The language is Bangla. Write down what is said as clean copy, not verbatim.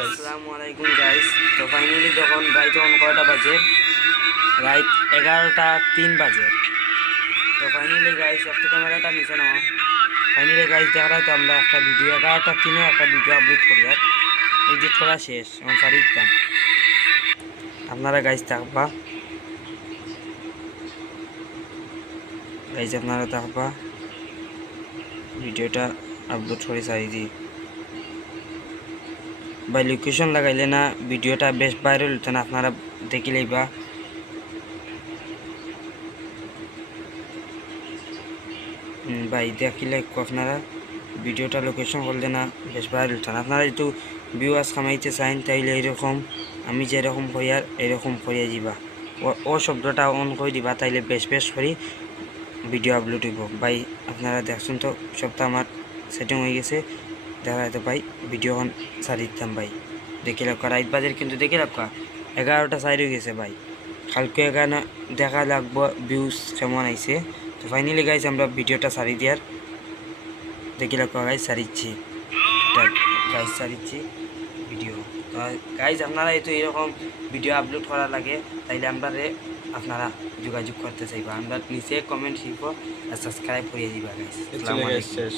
গাইস। আসসালামু আলাইকুম গাইস। তো ফাইনালি যখন রাইট তখন কয়টা বাজে? রাইট 11:03 বাজে। তো ফাইনালি গাইস একটু ক্যামেরাটা নিচে নাও। ফাইনালি গাইস দেখা তো আমরা একটা ভিডিও 11:03 একটা ভিডিও আপলোড করি আর এডিট করা শেষ এখন সারি দিতাম। আপনারা গাইস থাকবা, গাইস আপনারা থাকবা, ভিডিওটা আপলোড করে সারি দিই ভাই। লোকেশন লাগাইলে না ভিডিওটা বেশ ভাইরাল হতো না, আপনারা দেখিলেই বা ভাই দেখিলে আপনারা ভিডিওটা লোকেশন করলে না বেশ ভাইরাল হতো না। আপনারা যদি ভিউয়ার্স কামাইতে চান তাইলে এরকম আমি যেরকম করি আর এরকম করিয়া দিবা, ও শব্দটা অন করে দিবা, তাইলে বেশ বেশ করে ভিডিও আপলোড হইব ভাই। আপনারা দেখছেন তো সবটা আমার সেটিং হয়ে গেছে, দেখা যেতে ভাই ভিডিওখন ছাড়ি দিতাম ভাই। দেখে রাখা রাইট বাজের কিন্তু দেখে রাখা 11টা সাইড হয়ে গেছে ভাই। কালকে এখানে দেখা লাগবো ভিউজ কেমন আইছে। তো ফাইনালি গাইজ আমরা ভিডিওটা ছাড়ি দিয়ার দেখে রাখা গাইজ ছাড়িচ্ছি, গাইজ ছাড়িচ্ছি ভিডিও। তো গাইজ আপনারা এই তো এরকম ভিডিও আপলোড করা লাগে তাইলে আপনারা যোগাযোগ করতে চাইবা, আমরা নিচে কমেন্ট শিখবো আর সাবস্ক্রাইব করিয়ে দিবা গাইজ। চলে গেছে শেষ।